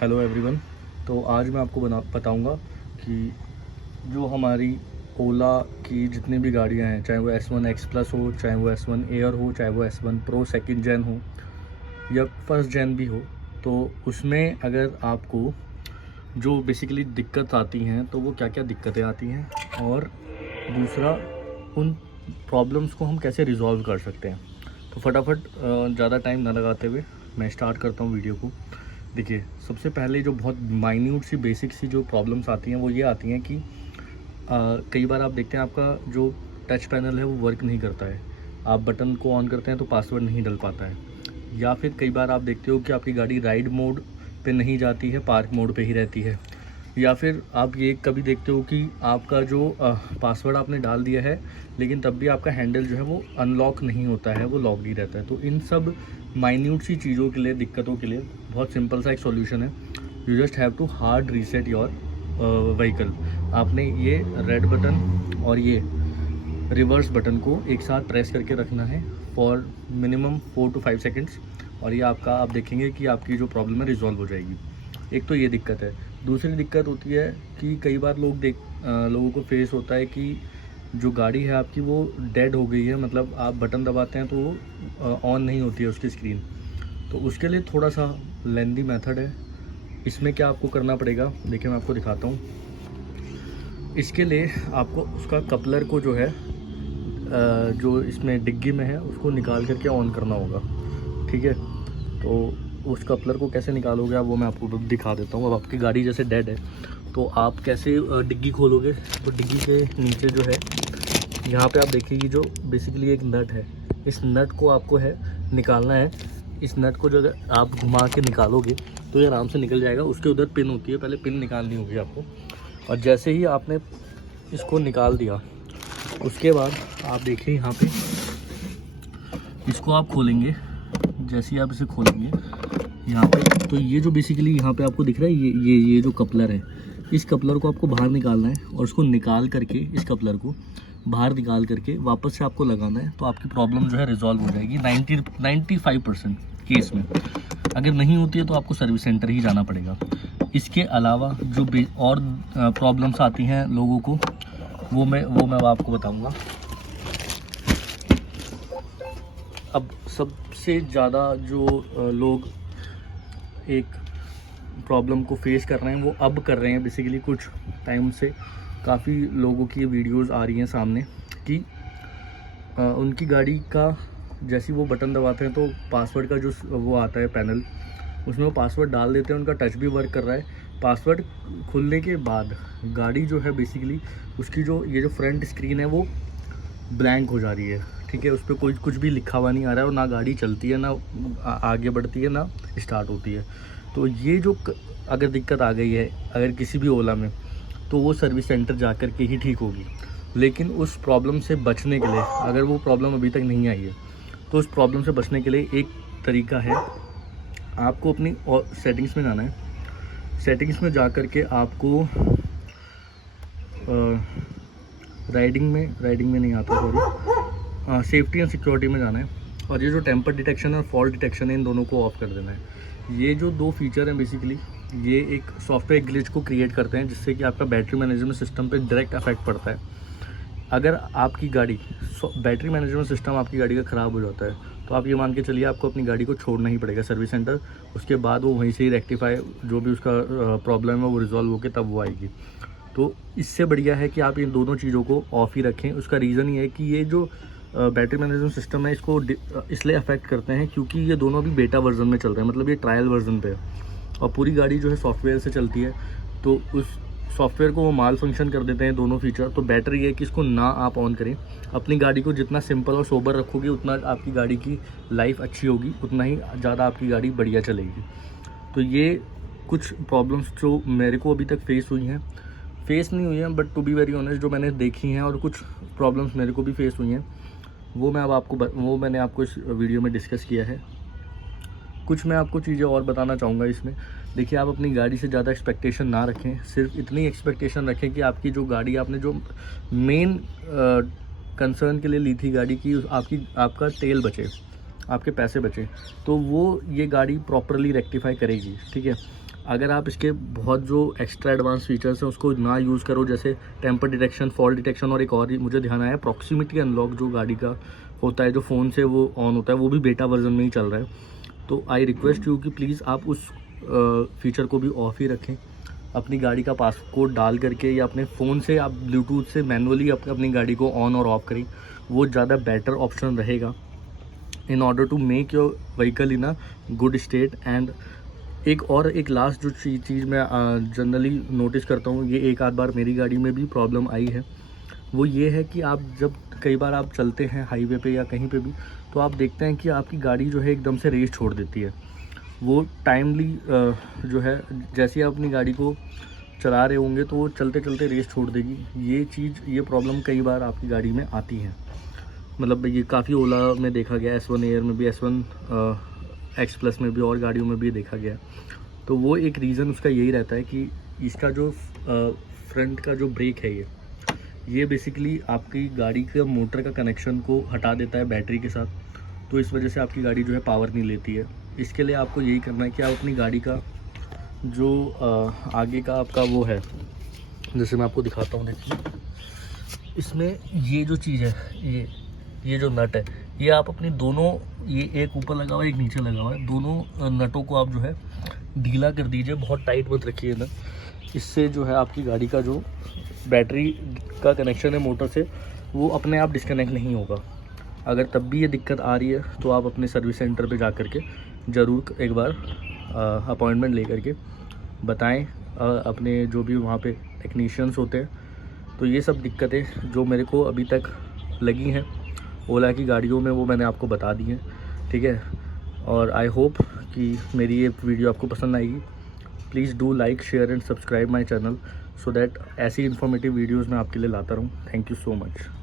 Hello everyone. तो आज मैं आपको बताऊंगा कि जो हमारी ओला की जितनी भी गाड़ियां हैं, चाहे वो S1 X प्लस हो, चाहे वो S1 एयर हो, चाहे वो S1 प्रो सेकंड जेन हो या फर्स्ट जेन भी हो, तो उसमें अगर आपको जो बेसिकली दिक्कत आती हैं तो वो क्या क्या दिक्कतें आती हैं, और दूसरा उन प्रॉब्लम्स को हम कैसे रिजॉल्व कर सकते हैं। तो फटाफट ज़्यादा टाइम ना लगाते हुए मैं स्टार्ट करता हूँ वीडियो को। देखिए, सबसे पहले जो बहुत माइन्यूट सी बेसिक सी जो प्रॉब्लम्स आती हैं वो ये आती हैं कि कई बार आप देखते हैं आपका जो टच पैनल है वो वर्क नहीं करता है। आप बटन को ऑन करते हैं तो पासवर्ड नहीं डल पाता है, या फिर कई बार आप देखते हो कि आपकी गाड़ी राइड मोड पे नहीं जाती है, पार्क मोड पे ही रहती है। या फिर आप ये कभी देखते हो कि आपका जो पासवर्ड आपने डाल दिया है लेकिन तब भी आपका हैंडल जो है वो अनलॉक नहीं होता है, वो लॉक्ड ही रहता है। तो इन सब माइन्यूट सी चीज़ों के लिए, दिक्कतों के लिए बहुत सिंपल सा एक सॉल्यूशन है। You just have to hard reset your vehicle. आपने ये रेड बटन और ये रिवर्स बटन को एक साथ प्रेस करके रखना है फॉर मिनिमम 4 to 5 सेकेंड्स, और ये आपका, आप देखेंगे कि आपकी जो प्रॉब्लम है रिजॉल्व हो जाएगी। एक तो ये दिक्कत है। दूसरी दिक्कत होती है कि कई बार लोगों को फेस होता है कि जो गाड़ी है आपकी वो डेड हो गई है, मतलब आप बटन दबाते हैं तो वो ऑन नहीं होती है उसकी स्क्रीन। तो उसके लिए थोड़ा सा लेंदी मेथड है। इसमें क्या आपको करना पड़ेगा, देखिए मैं आपको दिखाता हूँ। इसके लिए आपको उसका कपलर को जो है जो इसमें डिग्गी में है उसको निकाल करके ऑन करना होगा, ठीक है। तो उस कपलर को कैसे निकालोगे आप, वो मैं आपको दिखा देता हूँ। अब आपकी गाड़ी जैसे डेड है तो आप कैसे डिग्गी खोलोगे। तो डिग्गी के नीचे जो है, यहाँ पे आप देखिए जो बेसिकली एक नट है, इस नट को आपको है निकालना है। इस नट को जो अगर आप घुमा के निकालोगे तो ये आराम से निकल जाएगा। उसके उधर पिन होती है, पहले पिन निकालनी होगी आपको। और जैसे ही आपने इसको निकाल दिया उसके बाद आप देखिए यहाँ पे इसको आप खोलेंगे। जैसे ही आप इसे खोलेंगे यहाँ पे, तो ये जो बेसिकली यहाँ पे आपको दिख रहा है, ये जो कपलर है, इस कपलर को आपको बाहर निकालना है और उसको निकाल करके, इस कपलर को बाहर निकाल करके वापस से आपको लगाना है। तो आपकी प्रॉब्लम जो है रिजॉल्व हो जाएगी 95% केस में। अगर नहीं होती है तो आपको सर्विस सेंटर ही जाना पड़ेगा। इसके अलावा जो और प्रॉब्लम्स आती हैं लोगों को, वो मैं आपको बताऊँगा। अब सबसे ज़्यादा जो लोग एक प्रॉब्लम को फेस कर रहे हैं वो अब कर रहे हैं, बेसिकली कुछ टाइम से काफ़ी लोगों की वीडियोस आ रही हैं सामने कि उनकी गाड़ी का जैसे वो बटन दबाते हैं तो पासवर्ड का जो वो आता है पैनल, उसमें वो पासवर्ड डाल देते हैं, उनका टच भी वर्क कर रहा है। पासवर्ड खुलने के बाद गाड़ी जो है बेसिकली उसकी जो ये जो फ्रंट स्क्रीन है वो ब्लैंक हो जा रही है, ठीक है। उस पर कुछ भी लिखा हुआ नहीं आ रहा है, और ना गाड़ी चलती है, ना आगे बढ़ती है, ना स्टार्ट होती है। तो ये जो अगर दिक्कत आ गई है अगर किसी भी ओला में, तो वो सर्विस सेंटर जा कर के ही ठीक होगी। लेकिन उस प्रॉब्लम से बचने के लिए, अगर वो प्रॉब्लम अभी तक नहीं आई है, तो उस प्रॉब्लम से बचने के लिए एक तरीका है, आपको अपनी सेटिंग्स में जाना है। सेटिंग्स में जा कर के आपको राइडिंग में नहीं आता, सॉरी, सेफ्टी एंड सिक्योरिटी में जाना है। और ये जो टेम्पर डिटेक्शन और फॉल्ट डिटेक्शन है, इन दोनों को ऑफ कर देना है। ये जो दो फीचर हैं बेसिकली, ये एक सॉफ्टवेयर ग्लिच को क्रिएट करते हैं जिससे कि आपका बैटरी मैनेजमेंट सिस्टम पे डायरेक्ट इफेक्ट पड़ता है। अगर आपकी गाड़ी बैटरी मैनेजमेंट सिस्टम आपकी गाड़ी का ख़राब हो जाता है तो आप ये मान के चलिए आपको अपनी गाड़ी को छोड़ना ही पड़ेगा सर्विस सेंटर। उसके बाद वो वहीं से ही रेक्टिफाई, जो भी उसका प्रॉब्लम है वो रिजॉल्व होकर तब वो आएगी। तो इससे बढ़िया है कि आप इन दोनों चीज़ों को ऑफ ही रखें। उसका रीज़न ये है कि ये जो बैटरी मैनेजमेंट सिस्टम है इसको इसलिए अफेक्ट करते हैं क्योंकि ये दोनों अभी बेटा वर्जन में चल रहे हैं, मतलब ये ट्रायल वर्जन पे है, और पूरी गाड़ी जो है सॉफ्टवेयर से चलती है। तो उस सॉफ्टवेयर को वो माल फंक्शन कर देते हैं दोनों फीचर। तो बेटर ये है कि इसको ना आप ऑन करें। अपनी गाड़ी को जितना सिंपल और सोबर रखोगे उतना आपकी गाड़ी की लाइफ अच्छी होगी, उतना ही ज़्यादा आपकी गाड़ी बढ़िया चलेगी। तो ये कुछ प्रॉब्लम्स जो मेरे को अभी तक फेस नहीं हुई हैं, but to be very honest जो मैंने देखी हैं और कुछ प्रॉब्लम्स मेरे को भी फेस हुई हैं, वो मैंने आपको इस वीडियो में डिस्कस किया है। कुछ मैं आपको चीज़ें और बताना चाहूँगा इसमें। देखिए, आप अपनी गाड़ी से ज़्यादा एक्सपेक्टेशन ना रखें, सिर्फ इतनी एक्सपेक्टेशन रखें कि आपकी जो गाड़ी, आपने जो मेन कंसर्न के लिए ली थी गाड़ी की, आपका तेल बचे, आपके पैसे बचे, तो वो ये गाड़ी प्रॉपरली रेक्टिफाई करेगी, ठीक है। अगर आप इसके बहुत जो एक्स्ट्रा एडवांस फीचर्स हैं उसको ना यूज़ करो, जैसे टेम्पर डिटेक्शन, फॉल डिटेक्शन, और एक और मुझे ध्यान आया प्रॉक्सिमिटी अनलॉक जो गाड़ी का होता है, जो फ़ोन से वो ऑन होता है, वो भी बेटा वर्जन में ही चल रहा है। तो आई रिक्वेस्ट यू कि प्लीज़ आप उस फीचर को भी ऑफ ही रखें। अपनी गाड़ी का पासकोड डाल करके या अपने फ़ोन से आप ब्लूटूथ से मैनुअली अपनी गाड़ी को ऑन और ऑफ करें, वो ज़्यादा बेटर ऑप्शन रहेगा in order to make your vehicle in a good state. And एक लास्ट जो चीज़ मैं जनरली नोटिस करता हूँ, ये एक आध बार मेरी गाड़ी में भी प्रॉब्लम आई है, वो ये है कि आप जब कई बार आप चलते हैं हाईवे पे या कहीं पे भी, तो आप देखते हैं कि आपकी गाड़ी जो है एकदम से रेस छोड़ देती है। वो टाइमली जो है, जैसे ही आप अपनी गाड़ी को चला रहे होंगे तो वो चलते चलते रेस छोड़ देगी। ये प्रॉब्लम कई बार आपकी गाड़ी में आती है। मतलब ये काफ़ी ओला में देखा गया, S1 एयर में भी, S1 X प्लस में भी, और गाड़ियों में भी देखा गया। तो वो एक रीज़न उसका यही रहता है कि इसका जो फ्रंट का जो ब्रेक है, ये बेसिकली आपकी गाड़ी का मोटर का कनेक्शन को हटा देता है बैटरी के साथ। तो इस वजह से आपकी गाड़ी जो है पावर नहीं लेती है। इसके लिए आपको यही करना है कि आप अपनी गाड़ी का जो आगे का आपका वो है, जैसे मैं आपको दिखाता हूँ, देखिए इसमें ये जो चीज़ है, ये जो नट है, ये आप अपनी दोनों, ये एक ऊपर लगा हुआ है एक नीचे लगा हुआ है, दोनों नटों को आप जो है ढीला कर दीजिए, बहुत टाइट मत रखिए ना। इससे जो है आपकी गाड़ी का जो बैटरी का कनेक्शन है मोटर से, वो अपने आप डिस्कनेक्ट नहीं होगा। अगर तब भी ये दिक्कत आ रही है तो आप अपने सर्विस सेंटर पे जा कर के ज़रूर एक बार अपॉइंटमेंट ले करके बताएं अपने जो भी वहाँ पे टेक्नीशियंस होते हैं। तो ये सब दिक्कतें जो मेरे को अभी तक लगी हैं ओला की गाड़ियों में, वो मैंने आपको बता दी हैं, ठीक है। और आई होप कि मेरी ये वीडियो आपको पसंद आएगी। Please do like, share and subscribe my channel so that ऐसी इन्फॉर्मेटिव वीडियोज़ मैं आपके लिए लाता रहूँ। Thank you so much.